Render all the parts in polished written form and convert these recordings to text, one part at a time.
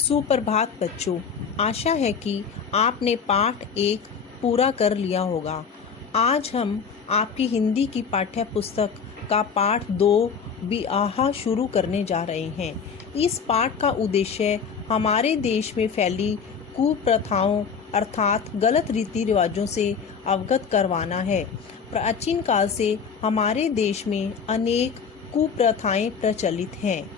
सुप्रभात बच्चों, आशा है कि आपने पाठ 1 पूरा कर लिया होगा। आज हम आपकी हिंदी की पाठ्य पुस्तक का पाठ 2 बिआहा शुरू करने जा रहे हैं। इस पाठ का उद्देश्य हमारे देश में फैली कुप्रथाओं अर्थात गलत रीति रिवाजों से अवगत करवाना है। प्राचीन काल से हमारे देश में अनेक कुप्रथाएं प्रचलित हैं,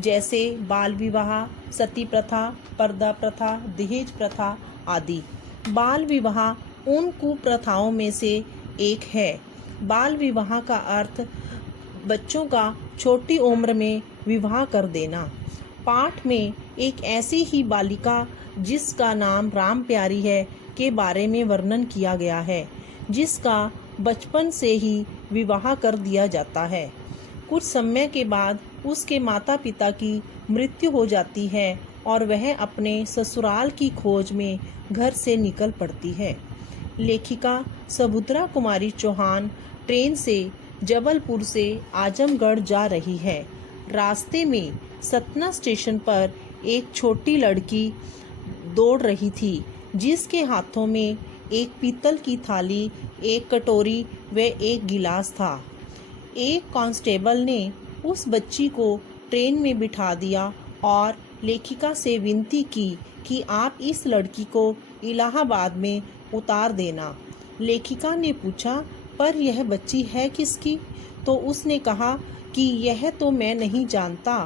जैसे बाल विवाह, सती प्रथा, पर्दा प्रथा, दहेज प्रथा आदि। बाल विवाह उन कुप्रथाओं में से एक है। बाल विवाह का अर्थ बच्चों का छोटी उम्र में विवाह कर देना। पाठ में एक ऐसी ही बालिका जिसका नाम राम प्यारी है के बारे में वर्णन किया गया है, जिसका बचपन से ही विवाह कर दिया जाता है। कुछ समय के बाद उसके माता पिता की मृत्यु हो जाती है और वह अपने ससुराल की खोज में घर से निकल पड़ती है। लेखिका सुभद्रा कुमारी चौहान ट्रेन से जबलपुर से आजमगढ़ जा रही है। रास्ते में सतना स्टेशन पर एक छोटी लड़की दौड़ रही थी, जिसके हाथों में एक पीतल की थाली, एक कटोरी व एक गिलास था। एक कांस्टेबल ने उस बच्ची को ट्रेन में बिठा दिया और लेखिका से विनती की कि आप इस लड़की को इलाहाबाद में उतार देना। लेखिका ने पूछा, पर यह बच्ची है किसकी? तो उसने कहा कि यह तो मैं नहीं जानता,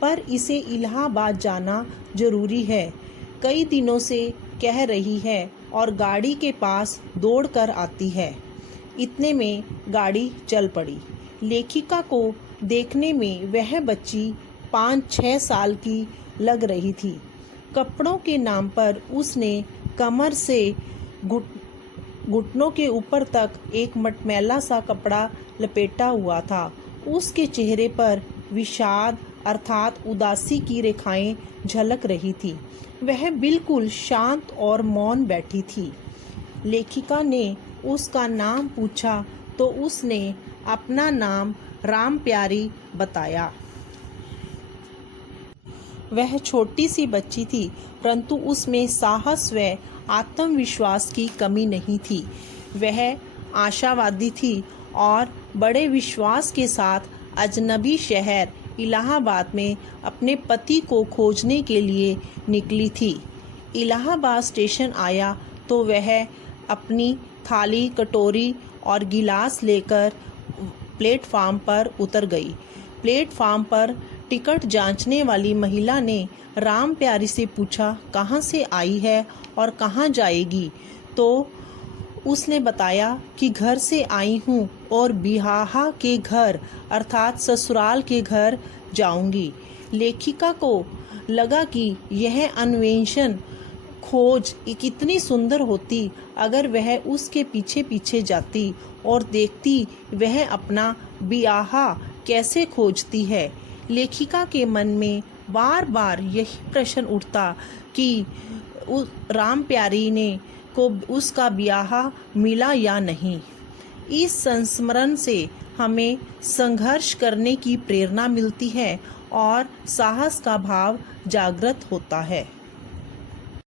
पर इसे इलाहाबाद जाना जरूरी है। कई दिनों से कह रही है और गाड़ी के पास दौड़ कर आती है। इतने में गाड़ी चल पड़ी। लेखिका को देखने में वह बच्ची 5-6 साल की लग रही थी। कपड़ों के नाम पर उसने कमर से घुटनों के ऊपर तक एक मटमैला सा कपड़ा लपेटा हुआ था। उसके चेहरे पर विषाद अर्थात उदासी की रेखाएं झलक रही थी। वह बिल्कुल शांत और मौन बैठी थी। लेखिका ने उसका नाम पूछा तो उसने अपना नाम राम प्यारी बताया। वह छोटी सी बच्ची थी, परंतु उसमें साहस व आत्मविश्वास की कमी नहीं थी। वह आशावादी थी और बड़े विश्वास के साथ अजनबी शहर इलाहाबाद में अपने पति को खोजने के लिए निकली थी। इलाहाबाद स्टेशन आया तो वह अपनी थाली, कटोरी और गिलास लेकर प्लेटफार्म पर उतर गई। प्लेटफार्म पर टिकट जांचने वाली महिला ने राम प्यारी से पूछा, कहाँ से आई है और कहाँ जाएगी? तो उसने बताया कि घर से आई हूँ और बिहाहा के घर अर्थात ससुराल के घर जाऊंगी। लेखिका को लगा कि यह अन्वेषण खोज कितनी सुंदर होती अगर वह उसके पीछे पीछे जाती और देखती वह अपना बियाहा कैसे खोजती है। लेखिका के मन में बार बार यही प्रश्न उठता कि राम प्यारी ने को उसका बियाहा मिला या नहीं। इस संस्मरण से हमें संघर्ष करने की प्रेरणा मिलती है और साहस का भाव जागृत होता है।